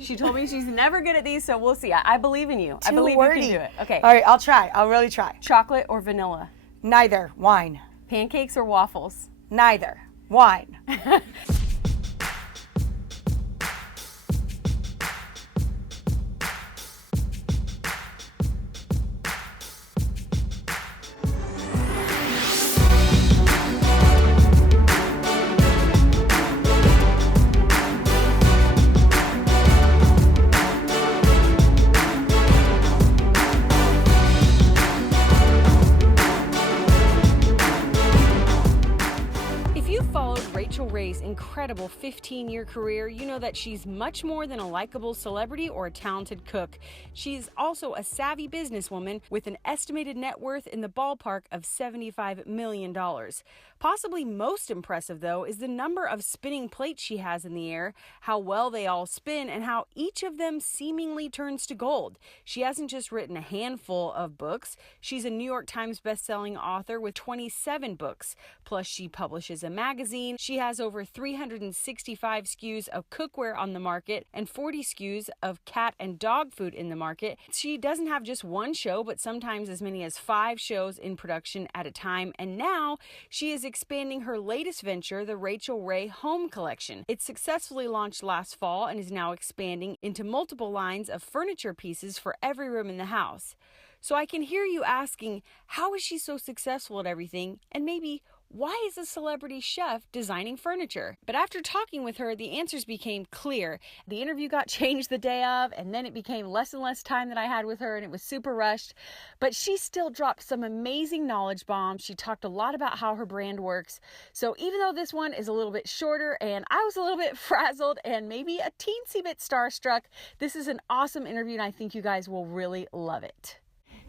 She told me she's never good at these, so we'll see. I believe in you. I Too believe wordy. you can do it. Okay. All right, I'll try. I'll really try. Chocolate or vanilla? Neither. Wine. Pancakes or waffles? Neither. Wine. Rachael Ray's incredible 15-year career, you know that she's much more than a likable celebrity or a talented cook. She's also a savvy businesswoman with an estimated net worth in the ballpark of $75 million. Possibly most impressive, though, is the number of spinning plates she has in the air, how well they all spin, and how each of them seemingly turns to gold. She hasn't just written a handful of books. She's a New York Times bestselling author with 27 books. Plus, she publishes a magazine. She has over 365 SKUs of cookware on the market and 40 SKUs of cat and dog food in the market. She doesn't have just one show, but sometimes as many as 5 shows in production at a time. And now she is expanding her latest venture, the Rachael Ray Home Collection. It successfully launched last fall and is now expanding into multiple lines of furniture pieces for every room in the house. So I can hear you asking, how is she so successful at everything? And maybe, why is a celebrity chef designing furniture? But after talking with her, the answers became clear. The interview got changed the day of, and then it became less and less time that I had with her, and it was super rushed. But she still dropped some amazing knowledge bombs. She talked a lot about how her brand works. So even though this one is a little bit shorter, and I was a little bit frazzled and maybe a teensy bit starstruck, this is an awesome interview, and I think you guys will really love it.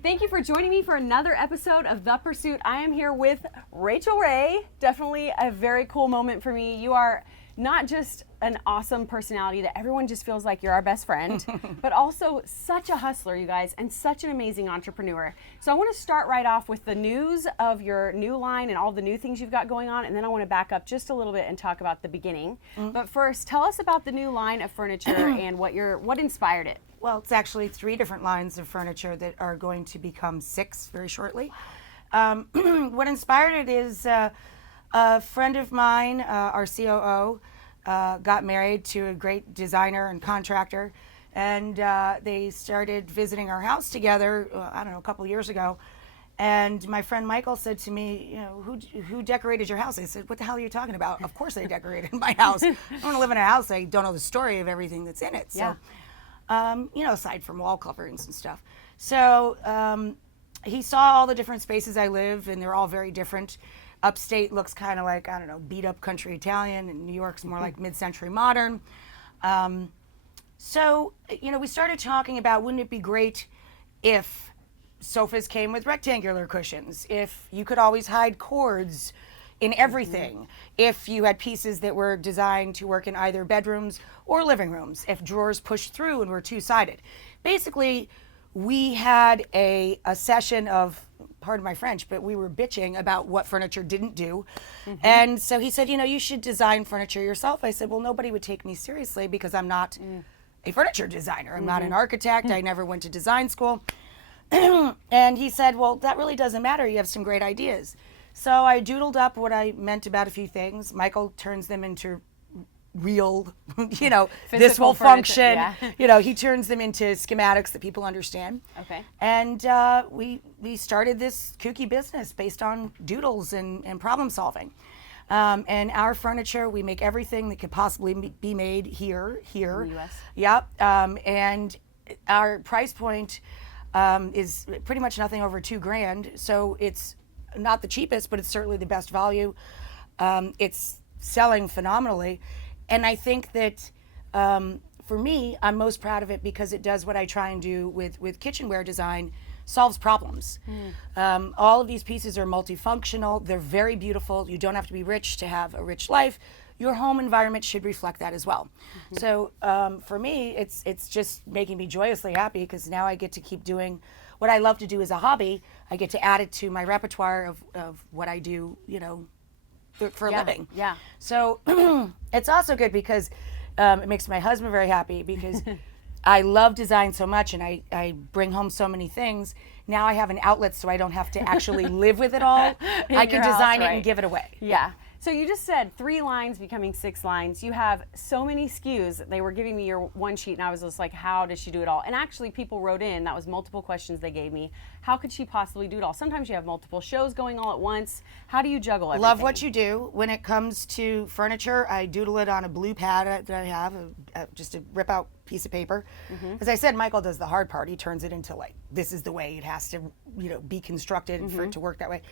Thank you for joining me for another episode of The Pursuit. I am here with Rachael Ray. Definitely a very cool moment for me. You are not just an awesome personality that everyone just feels like you're our best friend, but also such a hustler, you guys, and such an amazing entrepreneur. So I want to start right off with the news of your new line and all the new things you've got going on, and then I want to back up just a little bit and talk about the beginning. But first, tell us about the new line of furniture and what inspired it. Well, it's actually 3 different lines of furniture that are going to become 6 very shortly. What inspired it is a friend of mine, our COO, got married to a great designer and contractor, and they started visiting our house together, a couple years ago. And my friend Michael said to me, who decorated your house? I said, what the hell are you talking about? Of course they decorated my house. I don't want to live in a house. I don't know the story of everything that's in it. Yeah. So, aside from wall coverings and stuff. So he saw all the different spaces I live, and they're all very different. Upstate looks kind of like, beat up country Italian, and New York's more like mid-century modern. So, we started talking about, wouldn't it be great if sofas came with rectangular cushions, if you could always hide cords in everything, if you had pieces that were designed to work in either bedrooms or living rooms, if drawers pushed through and were two-sided. Basically, we had a session of, pardon my French, but we were bitching about what furniture didn't do. And so he said, you should design furniture yourself. I said, well, nobody would take me seriously because I'm not a furniture designer. I'm not an architect. I never went to design school. And he said, well, that really doesn't matter. You have some great ideas. So I doodled up what I meant about a few things. Michael turns them into real, this will function. Yeah. He turns them into schematics that people understand. Okay. And we started this kooky business based on doodles and problem solving. And our furniture, we make everything that could possibly be made here. In the US. Yep. And our price point is pretty much nothing over $2,000. So it's not the cheapest, but it's certainly the best value. It's selling phenomenally. And I think that for me, I'm most proud of it because it does what I try and do with kitchenware design, solves problems. All of these pieces are multifunctional. They're very beautiful. You don't have to be rich to have a rich life. Your home environment should reflect that as well. So for me, it's just making me joyously happy because now I get to keep doing what I love to do as a hobby. I get to add it to my repertoire of what I do, for a living. Yeah. So it's also good because It makes my husband very happy because I love design so much, and I bring home so many things. Now I have an outlet so I don't have to actually live with it all. I can design it and give it away. Yeah. So you just said 3 lines becoming 6 lines. You have so many SKUs. They were giving me your one sheet, and I was just like, how does she do it all? And actually, people wrote in, that was multiple questions they gave me. How could she possibly do it all? Sometimes you have multiple shows going all at once. How do you juggle everything? Love what you do. When it comes to furniture, I doodle it on a blue pad that I have, just a rip out piece of paper. As I said, Michael does the hard part. He turns it into like, this is the way it has to, be constructed for it to work that way.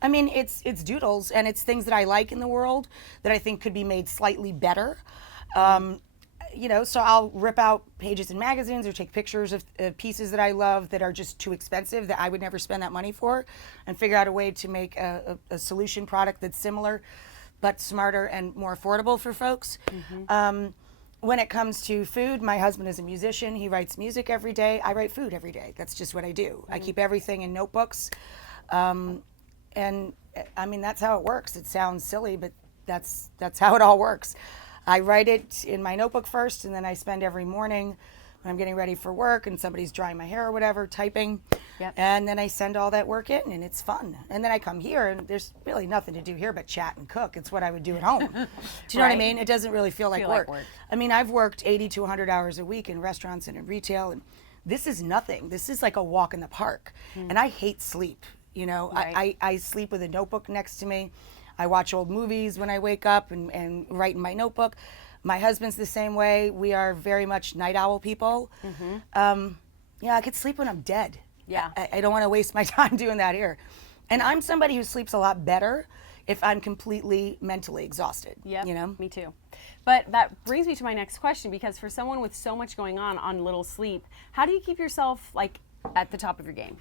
I mean, it's doodles, and it's things that I like in the world that I think could be made slightly better. So I'll rip out pages in magazines or take pictures of pieces that I love that are just too expensive that I would never spend that money for, and figure out a way to make a solution product that's similar but smarter and more affordable for folks. When it comes to food, my husband is a musician. He writes music every day. I write food every day. That's just what I do. I keep everything in notebooks. And I mean, that's how it works. It sounds silly, but that's how it all works. I write it in my notebook first, and then I spend every morning when I'm getting ready for work and somebody's drying my hair or whatever, typing. And then I send all that work in, and it's fun. And then I come here, and there's really nothing to do here but chat and cook. It's what I would do at home. Do you know what I mean? It doesn't really feel like work. I mean, I've worked 80 to 100 hours a week in restaurants and in retail, and this is nothing. This is like a walk in the park. And I hate sleep. I sleep with a notebook next to me. I watch old movies when I wake up and write in my notebook. My husband's the same way. We are very much night owl people. I could sleep when I'm dead. I don't want to waste my time doing that here. And I'm somebody who sleeps a lot better if I'm completely mentally exhausted. Me too. But that brings me to my next question, because for someone with so much going on little sleep, how do you keep yourself like at the top of your game?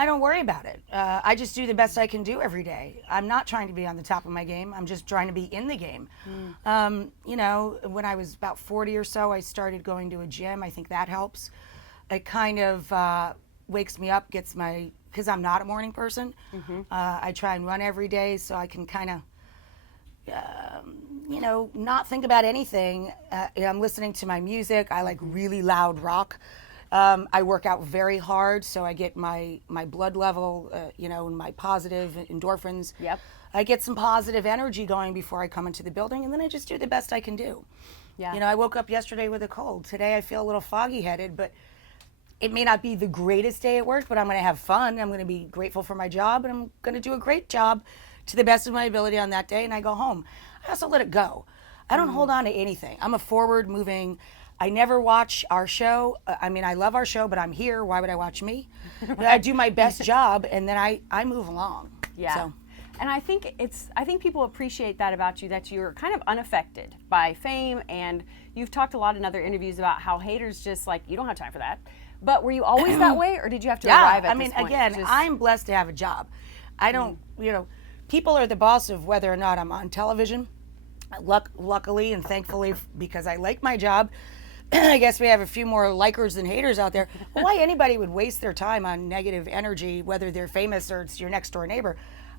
I don't worry about it. I just do the best I can do every day. I'm not trying to be on the top of my game. I'm just trying to be in the game. When I was about 40 or so, I started going to a gym. I think that helps. It kind of wakes me up, because I'm not a morning person. I try and run every day so I can kind of, not think about anything. I'm listening to my music. I like really loud rock. I work out very hard, so I get my blood level, and my positive endorphins. I get some positive energy going before I come into the building, and then I just do the best I can do. I woke up yesterday with a cold. Today I feel a little foggy-headed, but it may not be the greatest day at work, but I'm going to have fun. I'm going to be grateful for my job, and I'm going to do a great job to the best of my ability on that day, and I go home. I also let it go. I don't hold on to anything. I'm a forward-moving. I never watch our show. I mean, I love our show, but I'm here. Why would I watch me? I do my best job, and then I move along. So. And I think people appreciate that about you, that you're kind of unaffected by fame. And you've talked a lot in other interviews about how haters just like, you don't have time for that. But were you always that way, or did you have to arrive at this point? Again, I'm blessed to have a job. I don't, people are the boss of whether or not I'm on television. Luckily and thankfully, because I like my job, I guess we have a few more likers than haters out there. Well, why anybody would waste their time on negative energy, whether they're famous or it's your next door neighbor,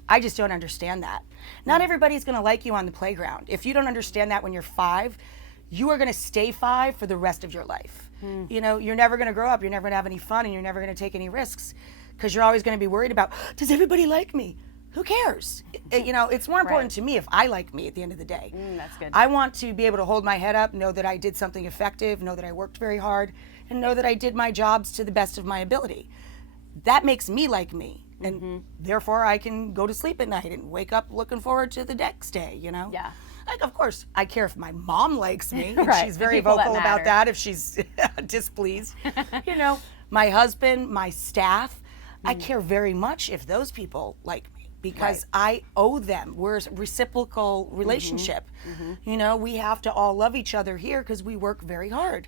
I just don't understand that. Not everybody's going to like you on the playground. If you don't understand that when you're 5, you are going to stay 5 for the rest of your life. You're never going to grow up. You're never going to have any fun, and you're never going to take any risks because you're always going to be worried about, does everybody like me? Who cares? It's more important to me if I like me at the end of the day. That's good. I want to be able to hold my head up, know that I did something effective, know that I worked very hard, and know that I did my jobs to the best of my ability. That makes me like me. And therefore I can go to sleep at night and wake up looking forward to the next day, Like, of course, I care if my mom likes me. And she's very vocal about that if she's displeased. My husband, my staff, I care very much if those people like me. Because I owe them. We're a reciprocal relationship. We have to all love each other here because we work very hard.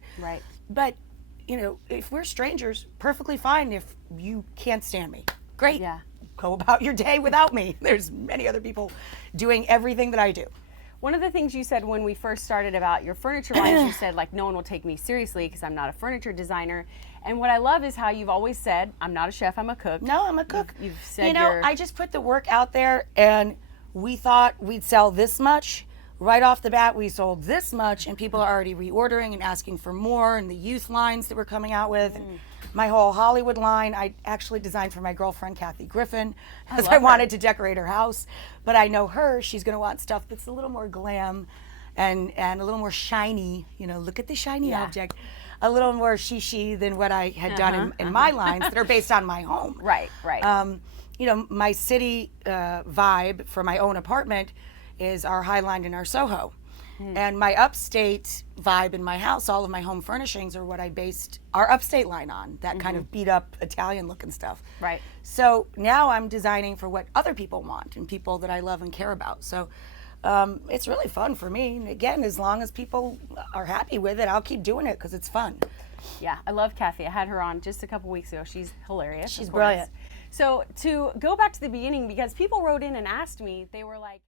But, if we're strangers, perfectly fine if you can't stand me. Great. Go about your day without me. There's many other people doing everything that I do. One of the things you said when we first started about your furniture lines, you said, like, no one will take me seriously because I'm not a furniture designer. And what I love is how you've always said, I'm not a chef, I'm a cook. No, I'm a cook. You've said I just put the work out there, and we thought we'd sell this much. right off the bat, we sold this much, and people are already reordering and asking for more, and the youth lines that we're coming out with. And my whole Hollywood line, I actually designed for my girlfriend, Kathy Griffin, because I wanted to decorate her house. But I know her, she's going to want stuff that's a little more glam and a little more shiny. You know, look at the shiny object. A little more she than what I had done in my lines that are based on my home. Right. You know, my city vibe for my own apartment is our Highline and our Soho. And my upstate vibe in my house, all of my home furnishings are what I based our upstate line on, that kind of beat up Italian looking stuff. Right. So now I'm designing for what other people want and people that I love and care about. So it's really fun for me. And again, as long as people are happy with it, I'll keep doing it because it's fun. Yeah, I love Kathy. I had her on just a couple weeks ago. She's hilarious. She's brilliant. So to go back to the beginning, because people wrote in and asked me, they were like,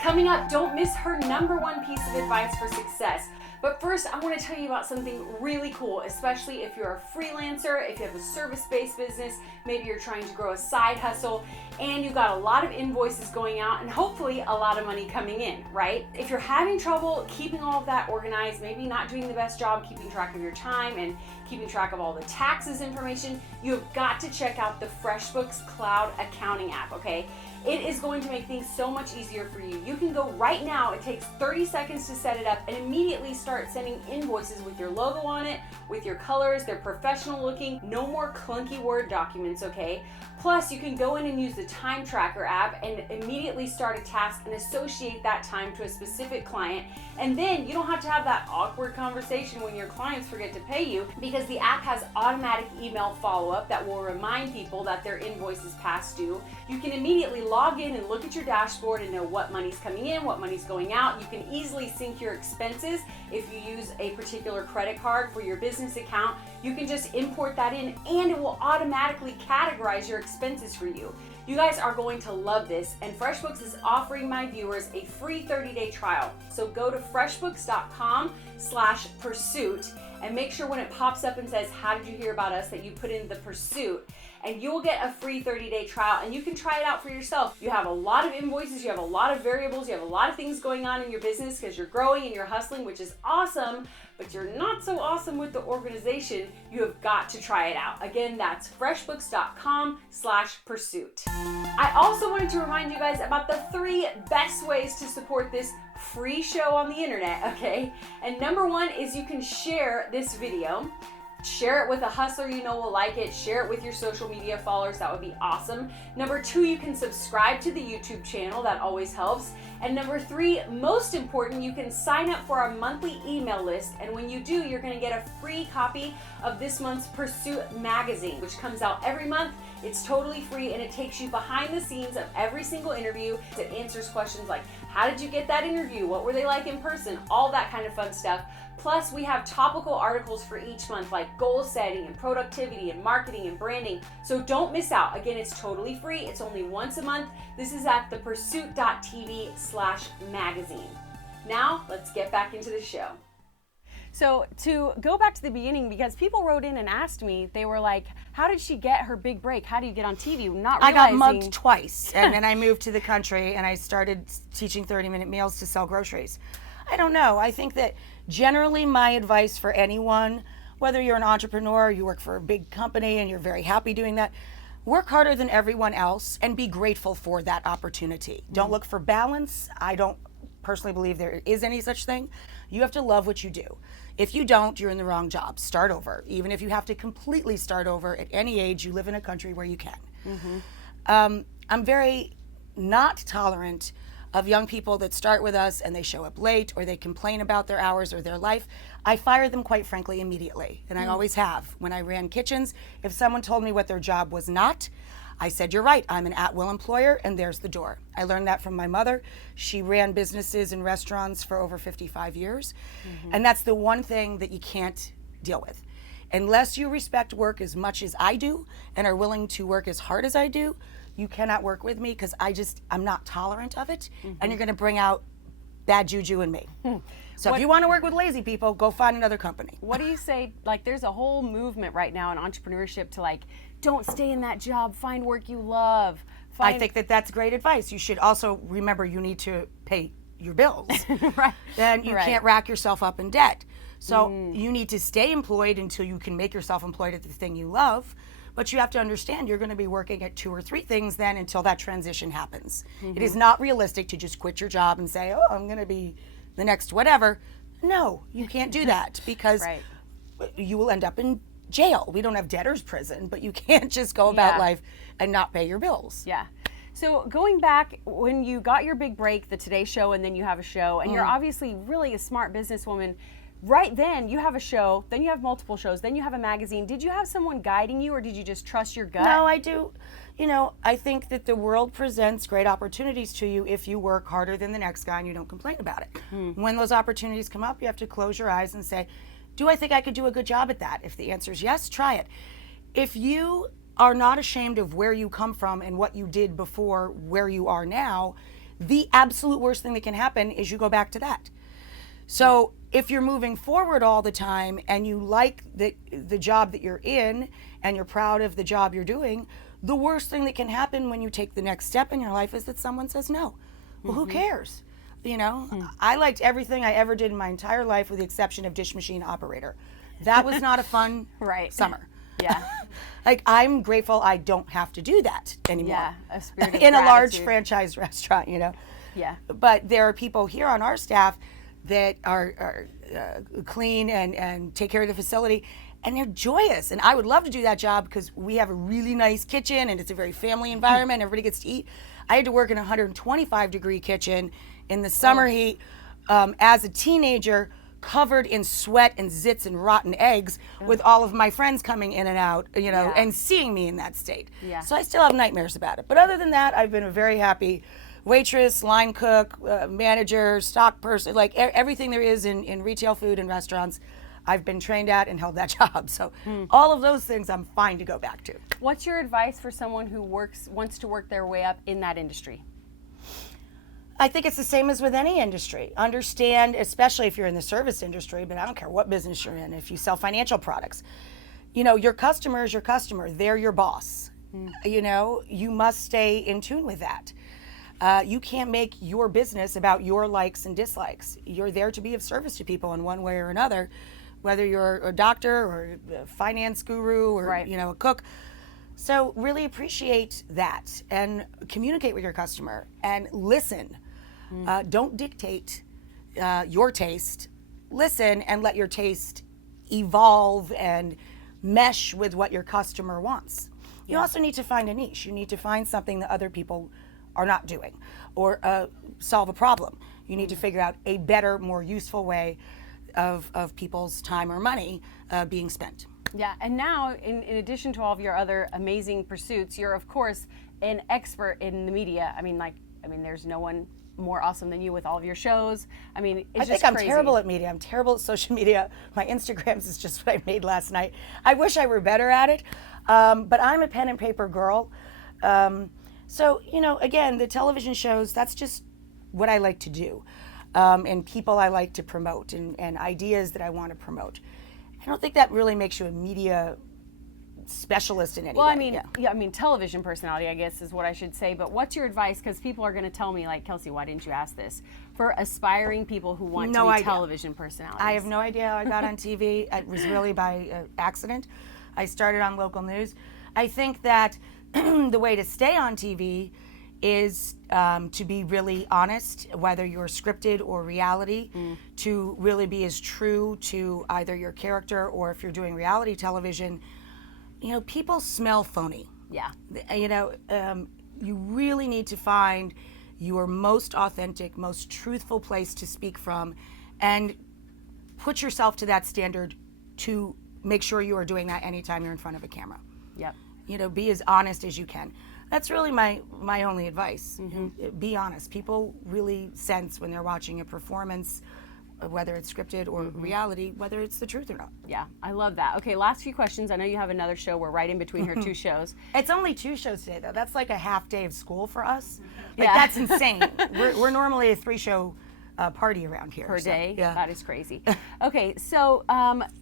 coming up, don't miss her #1 piece of advice for success. But first, I want to tell you about something really cool, especially if you're a freelancer, if you have a service-based business, maybe you're trying to grow a side hustle, and you've got a lot of invoices going out and hopefully a lot of money coming in, right? If you're having trouble keeping all of that organized, maybe not doing the best job keeping track of your time and keeping track of all the taxes information, you have got to check out the FreshBooks Cloud Accounting app, okay? It is going to make things so much easier for you. You can go right now, it takes 30 seconds to set it up, and immediately start sending invoices with your logo on it, with your colors, they're professional looking, no more clunky Word documents, okay? Plus, you can go in and use the Time Tracker app and immediately start a task and associate that time to a specific client. And then you don't have to have that awkward conversation when your clients forget to pay you, because the app has automatic email follow-up that will remind people that their invoice is past due. You can immediately log in and look at your dashboard and know what money's coming in, what money's going out. You can easily sync your expenses if you use a particular credit card for your business account. You can just import that in and it will automatically categorize your expenses for you. You guys are going to love this, and FreshBooks is offering my viewers a free 30-day trial. So go to freshbooks.com/pursuit and make sure when it pops up and says, how did you hear about us, that you put in the pursuit, and you'll get a free 30-day trial and you can try it out for yourself. You have a lot of invoices, you have a lot of variables, you have a lot of things going on in your business because you're growing and you're hustling, which is awesome, but you're not so awesome with the organization. You have got to try it out. Again, that's freshbooks.com/pursuit. I also wanted to remind you guys about the 3 best ways to support this free show on the internet, okay? And #1 is you can share this video. Share it with a hustler you know will like it. Share it with your social media followers. That would be awesome. #2, you can subscribe to the YouTube channel. That always helps. And #3, most important, you can sign up for our monthly email list. And when you do, you're going to get a free copy of this month's Pursuit magazine, which comes out every month. It's totally free, and it takes you behind the scenes of every single interview. It answers questions like, how did you get that interview? What were they like in person? All that kind of fun stuff. Plus, we have topical articles for each month, like goal setting and productivity and marketing and branding. So don't miss out. Again, it's totally free. It's only once a month. This is at thepursuit.tv/magazine. Now, let's get back into the show. So to go back to the beginning, because people wrote in and asked me, they were like, how did she get her big break? How do you get on TV? Not realizing... I got mugged twice, and then I moved to the country and I started teaching 30-minute meals to sell groceries. I don't know. I think that generally my advice for anyone, whether you're an entrepreneur, you work for a big company and you're very happy doing that, work harder than everyone else and be grateful for that opportunity. Don't look for balance. I don't personally believe there is any such thing. You have to love what you do. If you don't, you're in the wrong job. Start over. Even if you have to completely start over at any age, you live in a country where you can. I'm very not tolerant of young people that start with us and they show up late or they complain about their hours or their life. I fire them, quite frankly, immediately. And I always have. When I ran kitchens, if someone told me what their job was not, I said, you're right, I'm an at-will employer, and there's the door. I learned that from my mother. She ran businesses and restaurants for over 55 years. And that's the one thing that you can't deal with. Unless you respect work as much as I do and are willing to work as hard as I do, you cannot work with me because I'm not tolerant of it, and you're gonna bring out bad juju in me. So if you wanna work with lazy people, go find another company. What do you say, like there's a whole movement right now in entrepreneurship to like, don't stay in that job, find work you love. I think that that's great advice. You should also remember you need to pay your bills, Right. then you Right. can't rack yourself up in debt. So you need to stay employed until you can make yourself employed at the thing you love. But you have to understand you're going to be working at 2 or 3 things then until that transition happens. It is not realistic to just quit your job and say, oh, I'm going to be the next whatever. No, you can't do that because Right. you will end up in jail. We don't have debtor's prison, but you can't just go about life and not pay your bills. Yeah. So going back, when you got your big break, the Today Show, and then you have a show, and you're obviously really a smart businesswoman. Right then, you have a show, then you have multiple shows, then you have a magazine. Did you have someone guiding you, or did you just trust your gut? No, I do. You know, I think that the world presents great opportunities to you if you work harder than the next guy and you don't complain about it. When those opportunities come up, you have to close your eyes and say, do I think I could do a good job at that? If the answer is yes, try it. If you are not ashamed of where you come from and what you did before where you are now, the absolute worst thing that can happen is you go back to that. So if you're moving forward all the time and you like the job that you're in and you're proud of the job you're doing, the worst thing that can happen when you take the next step in your life is that someone says no. Well, who cares? You know, I liked everything I ever did in my entire life with the exception of dish machine operator. That was not a fun summer. Yeah. Like, I'm grateful I don't have to do that anymore. Yeah, a spirit of in a large gratitude. franchise restaurant, you know. Yeah. But there are people here on our staff that are clean and take care of the facility, and they're joyous. And I would love to do that job because we have a really nice kitchen and it's a very family environment. Everybody gets to eat. I had to work in a 125-degree kitchen in the summer heat as a teenager, covered in sweat and zits and rotten eggs, with all of my friends coming in and out, you know, and seeing me in that state. Yeah. So I still have nightmares about it. But other than that, I've been a very happy waitress, line cook, manager, stock person, like everything there is in retail food and restaurants, I've been trained at and held that job. So all of those things I'm fine to go back to. What's your advice for someone who wants to work their way up in that industry? I think it's the same as with any industry. Understand, especially if you're in the service industry, but I don't care what business you're in, if you sell financial products, you know, your customer is your customer. They're your boss. You know, you must stay in tune with that. You can't make your business about your likes and dislikes. You're there to be of service to people in one way or another, whether you're a doctor or a finance guru or, you know, a cook. So really appreciate that and communicate with your customer and listen. Don't dictate your taste. Listen and let your taste evolve and mesh with what your customer wants. You also need to find a niche. You need to find something that other people are not doing, or solve a problem. You need to figure out a better, more useful way of people's time or money being spent. Yeah, and now, in addition to all of your other amazing pursuits, you're, of course, an expert in the media. I mean, there's no one more awesome than you with all of your shows. I mean, it's just I'm crazy. terrible at media. I'm terrible at social media. My Instagrams is just what I made last night. I wish I were better at it, but I'm a pen and paper girl. So, you know, again, the television shows, that's just what I like to do, and people I like to promote, and ideas that I want to promote. I don't think that really makes you a media specialist in any way. Well, I mean, I mean, television personality, I guess, is what I should say. But what's your advice? Because people are going to tell me, like, Kelsey, why didn't you ask this? For aspiring people who want to be television personalities. I have no idea how I got on TV. It was really by accident. I started on local news. I think that the way to stay on TV is to be really honest, whether you're scripted or reality, to really be as true to either your character, or if you're doing reality television, you know, people smell phony. Yeah. You know, you really need to find your most authentic, most truthful place to speak from, and put yourself to that standard to make sure you are doing that anytime you're in front of a camera. Yep. You know, be as honest as you can. That's really my only advice. Be honest. People really sense when they're watching a performance, whether it's scripted or reality, whether it's the truth or not. Yeah, I love that. Okay, last few questions. I know you have another show. We're right in between her 2 shows. It's only 2 shows today, though. That's like a half day of school for us. Like, that's insane. We're normally a 3-show party around here. Per day? Yeah. That is crazy. Okay, so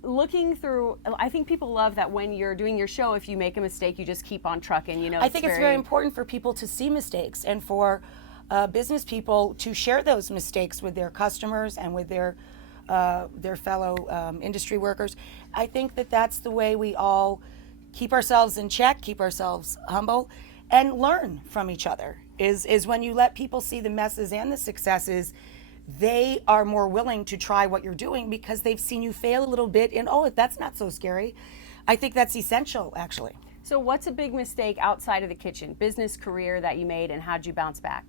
looking through, I think people love that when you're doing your show, if you make a mistake, you just keep on trucking, you know. I think it's very important for people to see mistakes and for business people to share those mistakes with their customers and with their fellow industry workers. I think that that's the way we all keep ourselves in check, keep ourselves humble, and learn from each other. Is when you let people see the messes and the successes, they are more willing to try what you're doing because they've seen you fail a little bit and, oh, that's not so scary. I think that's essential, actually. So what's a big mistake outside of the kitchen, business career, that you made, and how'd you bounce back?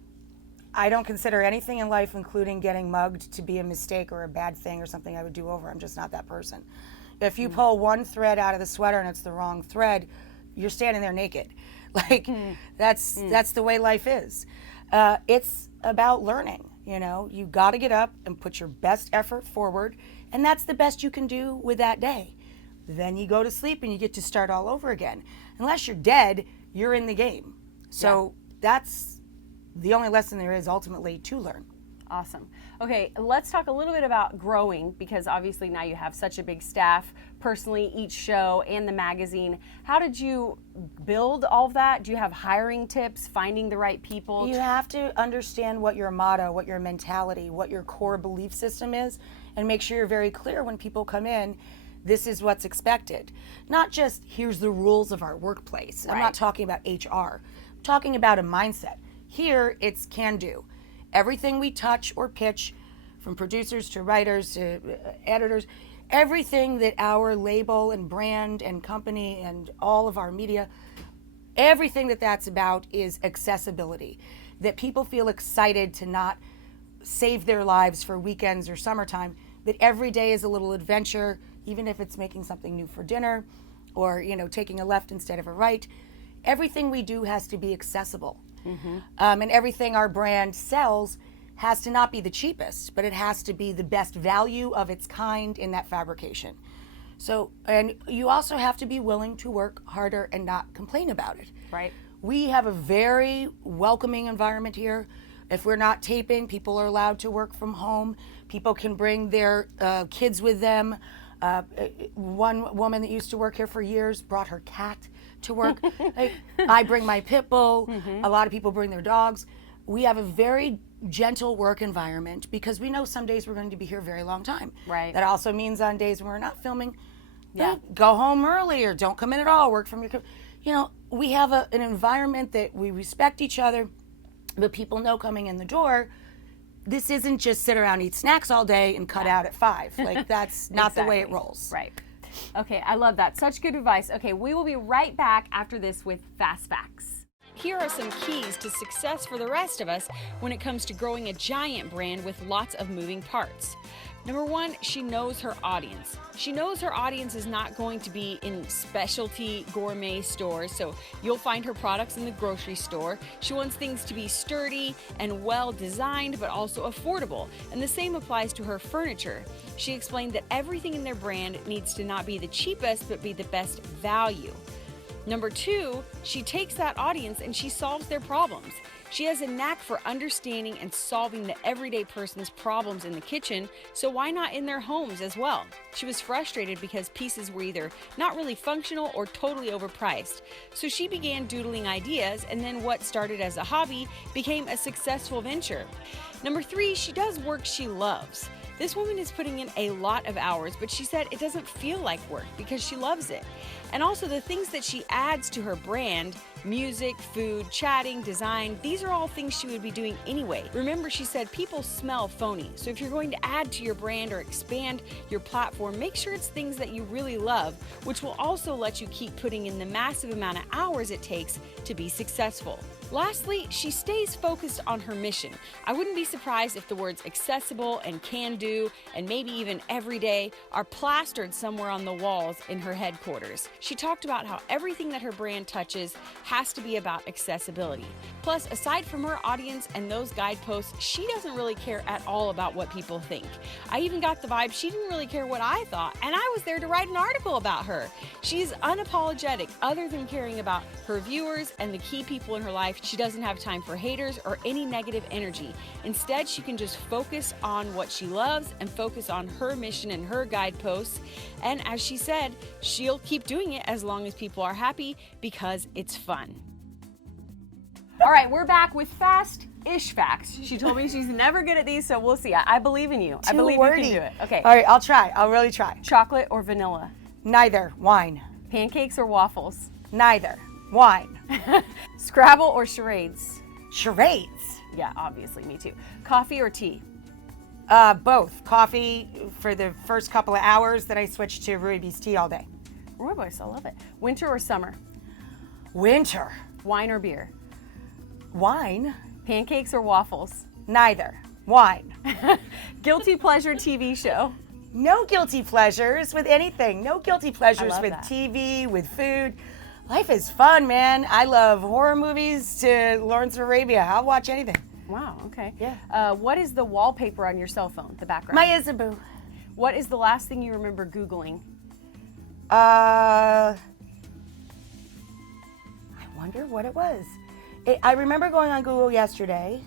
I don't consider anything in life, including getting mugged, to be a mistake or a bad thing or something I would do over. I'm just not that person. If you pull one thread out of the sweater and it's the wrong thread, you're standing there naked. Like, that's the way life is. It's about learning. You know, you got to get up and put your best effort forward, and that's the best you can do with that day. Then you go to sleep and you get to start all over again. Unless you're dead, you're in the game. So that's the only lesson there is ultimately to learn. Awesome. Okay, let's talk a little bit about growing, because obviously now you have such a big staff, personally, each show and the magazine. How did you build all of that? Do you have hiring tips, finding the right people? You have to understand what your motto, what your mentality, what your core belief system is, and make sure you're very clear when people come in. This is what's expected. Not just, here's the rules of our workplace. I'm not talking about HR. I'm talking about a mindset. Here, it's can do. Everything we touch or pitch, from producers to writers to editors, everything that our label and brand and company and all of our media, everything that's about is accessibility. That people feel excited to not save their lives for weekends or summertime, that every day is a little adventure, even if it's making something new for dinner or, you know, taking a left instead of a right. Everything we do has to be accessible. And everything our brand sells has to not be the cheapest, but it has to be the best value of its kind in that fabrication. So, and you also have to be willing to work harder and not complain about it. Right. We have a very welcoming environment here. If we're not taping, people are allowed to work from home. People can bring their kids with them. One woman that used to work here for years brought her cat to work. I bring my pit bull. A lot of people bring their dogs. We have a very gentle work environment because we know some days we're going to be here a very long time. Right. That also means on days when we're not filming, go home early or don't come in at all, work from your, you know, we have an environment that we respect each other, but people know coming in the door, this isn't just sit around, eat snacks all day and cut out at 5. Like, that's not the way it rolls. Right. Okay, I love that. Such good advice. Okay, we will be right back after this with Fast Facts. Here are some keys to success for the rest of us when it comes to growing a giant brand with lots of moving parts. Number 1, she knows her audience. She knows her audience is not going to be in specialty gourmet stores, so you'll find her products in the grocery store. She wants things to be sturdy and well designed, but also affordable. And the same applies to her furniture. She explained that everything in their brand needs to not be the cheapest, but be the best value. Number 2, she takes that audience and she solves their problems. She has a knack for understanding and solving the everyday person's problems in the kitchen, so why not in their homes as well? She was frustrated because pieces were either not really functional or totally overpriced. So she began doodling ideas, and then what started as a hobby became a successful venture. Number 3, she does work she loves. This woman is putting in a lot of hours, but she said it doesn't feel like work because she loves it. And also the things that she adds to her brand, music, food, chatting, design, these are all things she would be doing anyway. Remember, she said people smell phony. So if you're going to add to your brand or expand your platform, make sure it's things that you really love, which will also let you keep putting in the massive amount of hours it takes to be successful. Lastly, she stays focused on her mission. I wouldn't be surprised if the words accessible and can do and maybe even everyday are plastered somewhere on the walls in her headquarters. She talked about how everything that her brand touches has to be about accessibility. Plus, aside from her audience and those guideposts, she doesn't really care at all about what people think. I even got the vibe she didn't really care what I thought, and I was there to write an article about her. She's unapologetic, other than caring about her viewers and the key people in her life. She doesn't have time for haters or any negative energy. Instead, she can just focus on what she loves and focus on her mission and her guideposts. And as she said, she'll keep doing it as long as people are happy because it's fun. All right, we're back with fast-ish facts. She told me she's never good at these, so we'll see. I believe in you. I believe you can do it. Okay. All right, I'll try. I'll really try. Chocolate or vanilla? Neither. Wine. Pancakes or waffles? Neither. Wine. Scrabble or charades? Charades. Yeah, obviously, me too. Coffee or tea? Both. Coffee for the first couple of hours, then I switch to rooibos tea all day. Rooibos, I love it. Winter or summer? Winter. Wine or beer? Wine. Pancakes or waffles? Neither. Wine. Guilty pleasure TV show? No guilty pleasures with anything. No guilty pleasures with that. TV, with food. Life is fun, man. I love horror movies to Lawrence of Arabia. I'll watch anything. Wow, okay. Yeah. What is the wallpaper on your cell phone, the background? My Isabu. What is the last thing you remember Googling? I wonder what it was. I remember going on Google yesterday.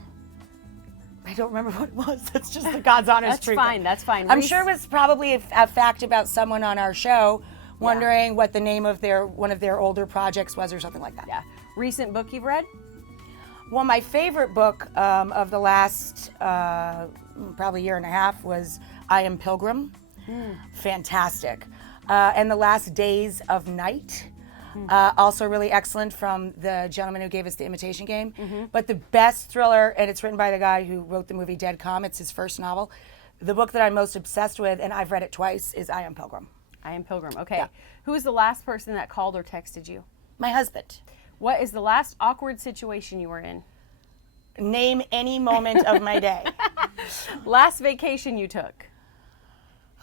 I don't remember what it was. That's just the God's honest truth. That's fine. I'm sure it was probably a fact about someone on our show wondering what the name of one of their older projects was or something like that. Yeah. Recent book you've read? Well, my favorite book of the last probably year and a half was I Am Pilgrim. Fantastic. And The Last Days of Night. Also really excellent, from the gentleman who gave us The Imitation Game. But the best thriller, and it's written by the guy who wrote the movie Dead Calm. It's his first novel. The book that I'm most obsessed with, and I've read it twice, is I Am Pilgrim. I Am Pilgrim. Okay. Yeah. Who is the last person that called or texted you? My husband. What is the last awkward situation you were in? Name any moment of my day. Last vacation you took?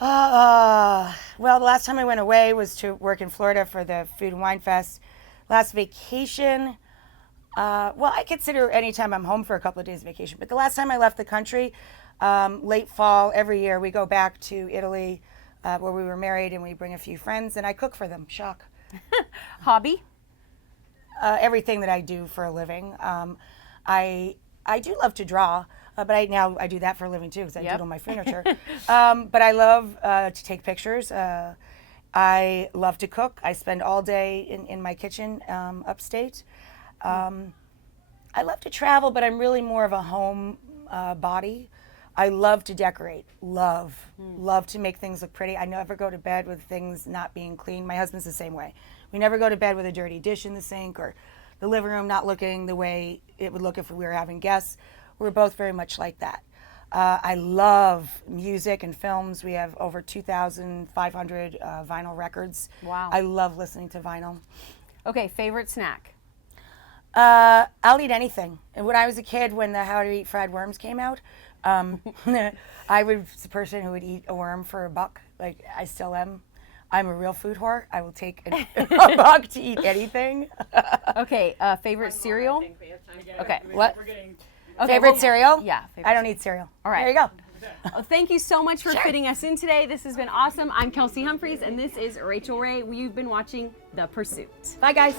Well, the last time I went away was to work in Florida for the Food and Wine Fest. Last vacation, well, I consider any time I'm home for a couple of days vacation. But the last time I left the country, late fall, every year we go back to Italy where we were married, and we bring a few friends, and I cook for them. Shock. Hobby? Everything that I do for a living. I do love to draw. But I do that for a living too, because I doodle my furniture. But I love to take pictures. I love to cook. I spend all day in my kitchen upstate. I love to travel, but I'm really more of a home body. I love to decorate. Love to make things look pretty. I never go to bed with things not being clean. My husband's the same way. We never go to bed with a dirty dish in the sink, or the living room not looking the way it would look if we were having guests. We're both very much like that. I love music and films. We have over 2,500 vinyl records. Wow. I love listening to vinyl. Okay, favorite snack? I'll eat anything. And when I was a kid, when the How to Eat Fried Worms came out, I was the person who would eat a worm for $1. Like, I still am. I'm a real food whore. I will take $1 to eat anything. Okay, favorite cereal? Okay. What? Okay, Favorite cereal? Yeah. I don't eat cereal. All right. There you go. Well, thank you so much for fitting us in today. This has been awesome. I'm Kelsey Humphreys, and this is Rachael Ray. You've been watching The Pursuit. Bye, guys.